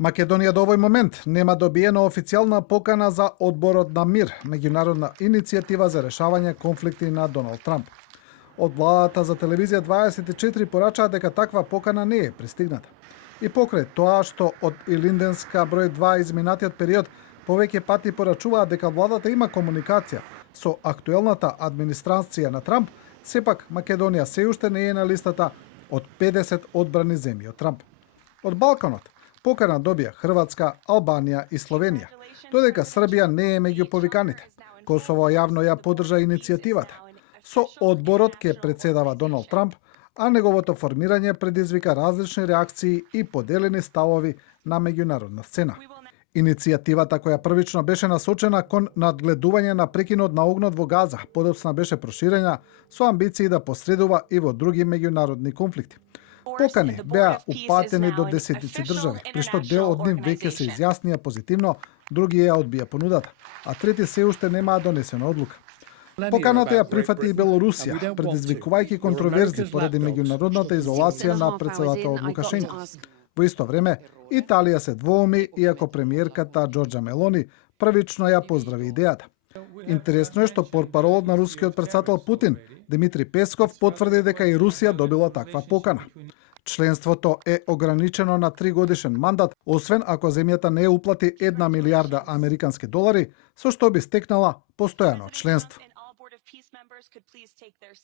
Македонија до овој момент нема добиена официјална покана за Одборот на мир, меѓународна иницијатива за решавање конфликти на Доналд Трамп. Од владата за телевизија 24 порачаа дека таква покана не е пристигната. И покрај тоа што од Илинденска број 2 изминатиот период повеќе пати порачуваат дека владата има комуникација со актуелната администрација на Трамп, сепак Македонија се уште не е на листата од 50 одбрани земји од Трамп. Од Балканот покана добија Хрватска, Албанија и Словенија, додека Србија не е меѓу повиканите. Косово јавно ја поддржа иницијативата. Со одборот ќе председава Доналд Трамп, а неговото формирање предизвика различни реакции и поделени ставови на меѓународна сцена. Иницијативата која првично беше насочена кон надгледување на прекинот на огнот во Газа, подоцна беше проширена со амбиции да посредува и во други меѓународни конфликти. Покани беа упатени до десетици држави, при што дел од нив веќе се изјаснија позитивно, други ја одбија понудата, а трети се уште немаа донесена одлука. Поканата ја прифати и Белорусија, предизвикувајќи контроверзи поради меѓународната изолација на председателот Лукашенко. Во исто време, Италија се двоуми, иако премиерката Џорџа Мелони првично ја поздрави идејата. Интересно е што портпаролот на рускиот председател Путин, Димитри Песков, потврди дека и Русија добила таква покана. Членството е ограничено на 3-годишен мандат, освен ако земјата не уплати 1 милијарда американски долари, со што би стекнала постојано членство.